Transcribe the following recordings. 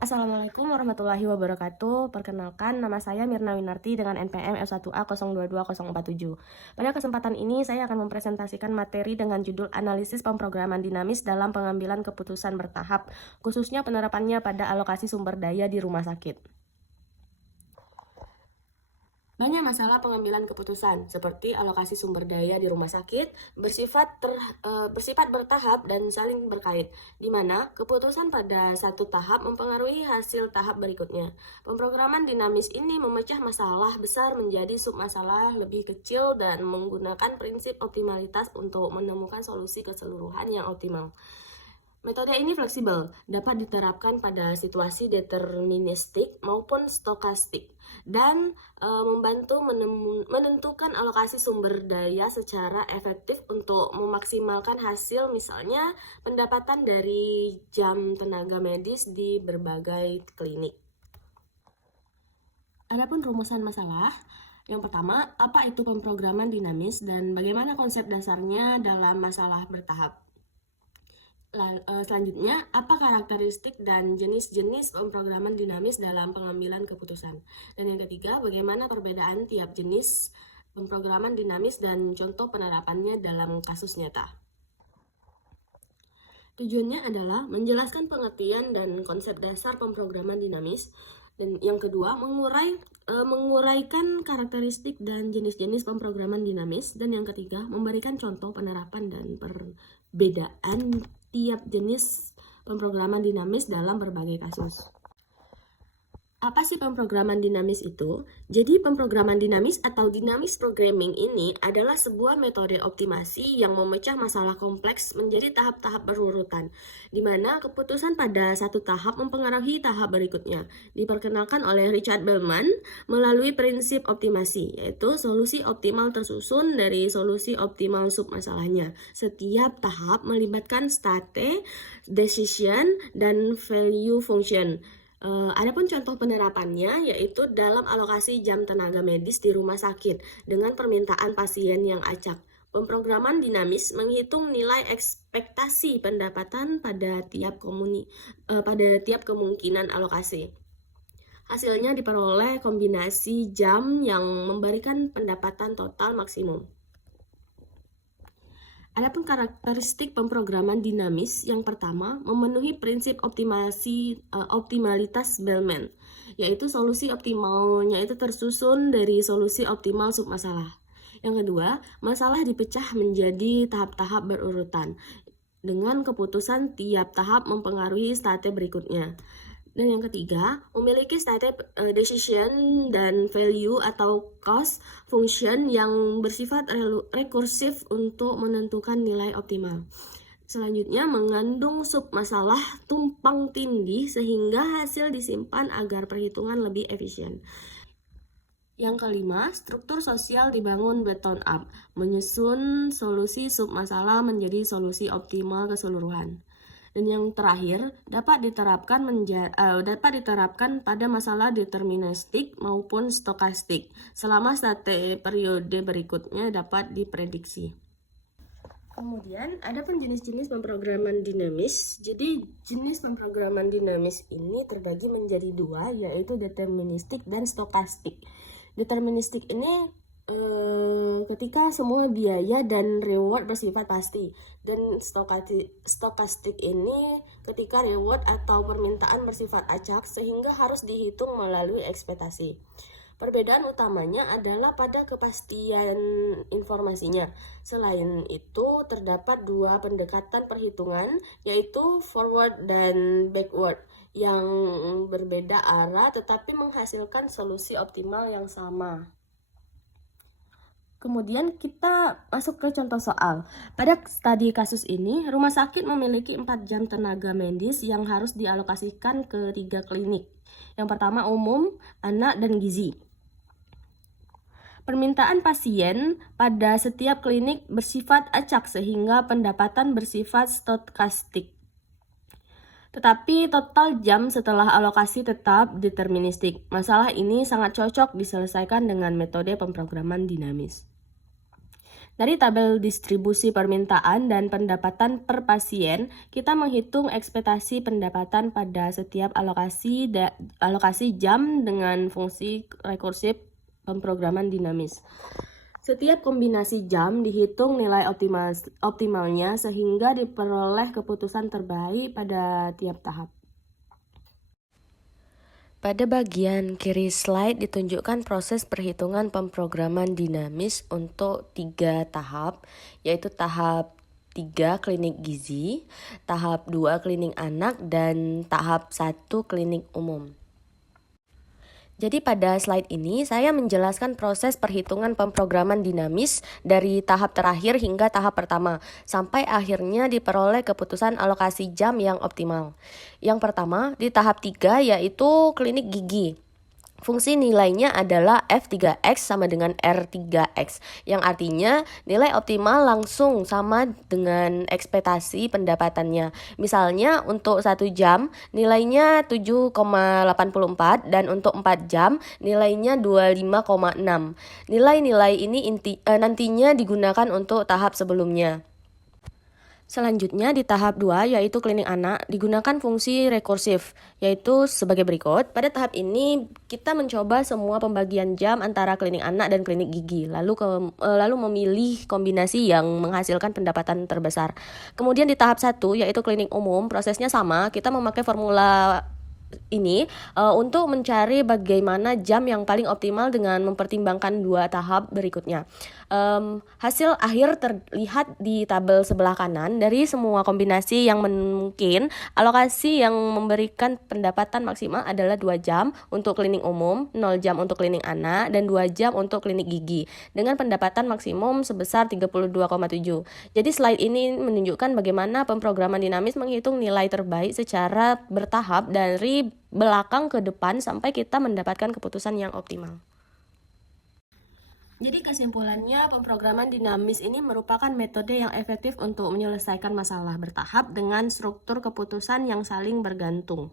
Assalamualaikum warahmatullahi wabarakatuh. Perkenalkan, nama saya Mirna Winarti dengan NPM F1A 022047. Pada kesempatan ini, saya akan mempresentasikan materi dengan judul Analisis Pemrograman Dinamis dalam Pengambilan Keputusan Bertahap, khususnya penerapannya pada alokasi sumber daya di rumah sakit. Banyak masalah pengambilan keputusan, seperti alokasi sumber daya di rumah sakit, bersifat bertahap dan saling berkait, di mana keputusan pada satu tahap mempengaruhi hasil tahap berikutnya. Pemrograman dinamis ini memecah masalah besar menjadi submasalah lebih kecil dan menggunakan prinsip optimalitas untuk menemukan solusi keseluruhan yang optimal. Metode ini fleksibel, dapat diterapkan pada situasi deterministik maupun stokastik, dan membantu menentukan alokasi sumber daya secara efektif untuk memaksimalkan hasil, misalnya pendapatan dari jam tenaga medis di berbagai klinik. Adapun rumusan masalah, yang pertama, apa itu pemrograman dinamis dan bagaimana konsep dasarnya dalam masalah bertahap? Selanjutnya, apa karakteristik dan jenis-jenis pemrograman dinamis dalam pengambilan keputusan? Dan yang ketiga, bagaimana perbedaan tiap jenis pemrograman dinamis dan contoh penerapannya dalam kasus nyata? Tujuannya adalah menjelaskan pengertian dan konsep dasar pemrograman dinamis, dan yang kedua, menguraikan karakteristik dan jenis-jenis pemrograman dinamis, dan yang ketiga, memberikan contoh penerapan dan perbedaan tiap jenis pemrograman dinamis dalam berbagai kasus. Apa sih pemrograman dinamis itu? Jadi pemrograman dinamis atau dynamic programming ini adalah sebuah metode optimasi yang memecah masalah kompleks menjadi tahap-tahap berurutan, di mana keputusan pada satu tahap mempengaruhi tahap berikutnya. Diperkenalkan oleh Richard Bellman melalui prinsip optimasi, yaitu solusi optimal tersusun dari solusi optimal submasalahnya. Setiap tahap melibatkan state, decision, dan value function. Adapun contoh penerapannya yaitu dalam alokasi jam tenaga medis di rumah sakit dengan permintaan pasien yang acak. Pemrograman dinamis menghitung nilai ekspektasi pendapatan pada tiap kemungkinan alokasi. Hasilnya diperoleh kombinasi jam yang memberikan pendapatan total maksimum. Adapun karakteristik pemrograman dinamis, yang pertama memenuhi prinsip optimalitas Bellman, yaitu solusi optimalnya itu tersusun dari solusi optimal submasalah. Yang kedua, masalah dipecah menjadi tahap-tahap berurutan, dengan keputusan tiap tahap mempengaruhi state berikutnya. Dan yang ketiga, memiliki state decision dan value atau cost function yang bersifat rekursif untuk menentukan nilai optimal. Selanjutnya, mengandung submasalah tumpang tindih sehingga hasil disimpan agar perhitungan lebih efisien. Yang kelima, struktur sosial dibangun bottom up, menyusun solusi submasalah menjadi solusi optimal keseluruhan. Dan yang terakhir, dapat diterapkan pada masalah deterministik maupun stokastik selama state periode berikutnya dapat diprediksi. Kemudian, ada pun jenis-jenis pemrograman dinamis. Jadi, jenis pemrograman dinamis ini terbagi menjadi dua, yaitu deterministik dan stokastik. Deterministik ini ketika semua biaya dan reward bersifat pasti, dan stokastik ini ketika reward atau permintaan bersifat acak sehingga harus dihitung melalui ekspektasi. Perbedaan utamanya adalah pada kepastian informasinya. Selain itu, terdapat dua pendekatan perhitungan, yaitu forward dan backward, yang berbeda arah tetapi menghasilkan solusi optimal yang sama. Kemudian kita masuk ke contoh soal. Pada studi kasus ini, rumah sakit memiliki 4 jam tenaga medis yang harus dialokasikan ke 3 klinik. Yang pertama umum, anak, dan gizi. Permintaan pasien pada setiap klinik bersifat acak sehingga pendapatan bersifat stokastik. Tetapi total jam setelah alokasi tetap deterministik. Masalah ini sangat cocok diselesaikan dengan metode pemrograman dinamis. Dari tabel distribusi permintaan dan pendapatan per pasien, kita menghitung ekspektasi pendapatan pada setiap alokasi jam dengan fungsi rekursif pemrograman dinamis. Setiap kombinasi jam dihitung nilai optimalnya sehingga diperoleh keputusan terbaik pada tiap tahap. Pada bagian kiri slide ditunjukkan proses perhitungan pemrograman dinamis untuk 3 tahap, yaitu tahap 3 klinik gizi, tahap 2 klinik anak, dan tahap 1 klinik umum. Jadi pada slide ini saya menjelaskan proses perhitungan pemrograman dinamis dari tahap terakhir hingga tahap pertama, sampai akhirnya diperoleh keputusan alokasi jam yang optimal. Yang pertama di tahap 3 yaitu klinik gigi. Fungsi nilainya adalah F3X sama dengan R3X, yang artinya nilai optimal langsung sama dengan ekspektasi pendapatannya. Misalnya untuk 1 jam nilainya 7,84 dan untuk 4 jam nilainya 25,6. Nilai-nilai ini nantinya digunakan untuk tahap sebelumnya. Selanjutnya di tahap 2 yaitu klinik anak digunakan fungsi rekursif yaitu sebagai berikut. Pada tahap ini kita mencoba semua pembagian jam antara klinik anak dan klinik gigi lalu memilih kombinasi yang menghasilkan pendapatan terbesar. Kemudian di tahap 1 yaitu klinik umum prosesnya sama, kita memakai formula ini untuk mencari bagaimana jam yang paling optimal dengan mempertimbangkan 2 tahap berikutnya. Hasil akhir terlihat di tabel sebelah kanan. Dari semua kombinasi yang mungkin, alokasi yang memberikan pendapatan maksimal adalah 2 jam untuk klinik umum, 0 jam untuk klinik anak, dan 2 jam untuk klinik gigi dengan pendapatan maksimum sebesar 32,7. Jadi slide ini menunjukkan bagaimana pemrograman dinamis menghitung nilai terbaik secara bertahap dari belakang ke depan sampai kita mendapatkan keputusan yang optimal. Jadi kesimpulannya, pemrograman dinamis ini merupakan metode yang efektif untuk menyelesaikan masalah bertahap dengan struktur keputusan yang saling bergantung.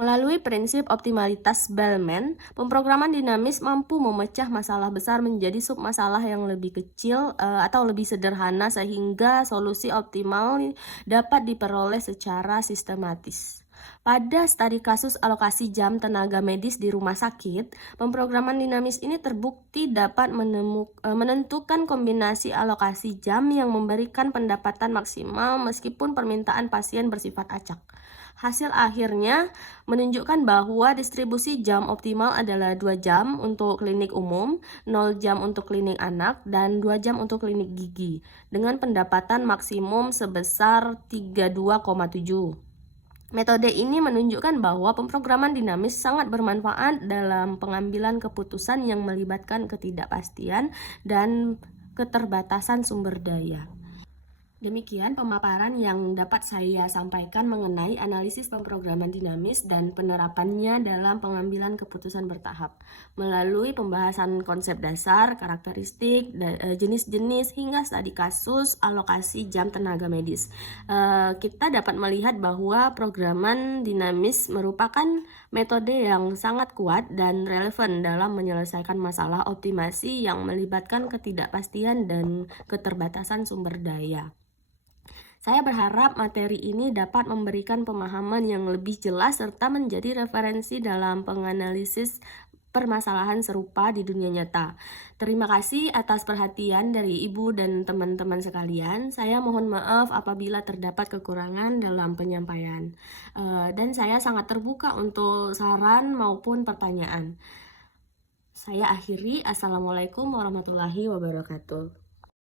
Melalui prinsip optimalitas Bellman, pemrograman dinamis mampu memecah masalah besar menjadi submasalah yang lebih kecil atau lebih sederhana sehingga solusi optimal dapat diperoleh secara sistematis. Pada studi kasus alokasi jam tenaga medis di rumah sakit, pemrograman dinamis ini terbukti dapat menentukan kombinasi alokasi jam yang memberikan pendapatan maksimal meskipun permintaan pasien bersifat acak. Hasil akhirnya menunjukkan bahwa distribusi jam optimal adalah 2 jam untuk klinik umum, 0 jam untuk klinik anak, dan 2 jam untuk klinik gigi, dengan pendapatan maksimum sebesar 32,7. Metode ini menunjukkan bahwa pemrograman dinamis sangat bermanfaat dalam pengambilan keputusan yang melibatkan ketidakpastian dan keterbatasan sumber daya. Demikian pemaparan yang dapat saya sampaikan mengenai analisis pemrograman dinamis dan penerapannya dalam pengambilan keputusan bertahap melalui pembahasan konsep dasar, karakteristik, jenis-jenis hingga studi kasus alokasi jam tenaga medis. Kita dapat melihat bahwa pemrograman dinamis merupakan metode yang sangat kuat dan relevan dalam menyelesaikan masalah optimasi yang melibatkan ketidakpastian dan keterbatasan sumber daya. Saya berharap materi ini dapat memberikan pemahaman yang lebih jelas serta menjadi referensi dalam penganalisis permasalahan serupa di dunia nyata. Terima kasih atas perhatian dari Ibu dan teman-teman sekalian. Saya mohon maaf apabila terdapat kekurangan dalam penyampaian. Dan saya sangat terbuka untuk saran maupun pertanyaan. Saya akhiri. Assalamualaikum warahmatullahi wabarakatuh.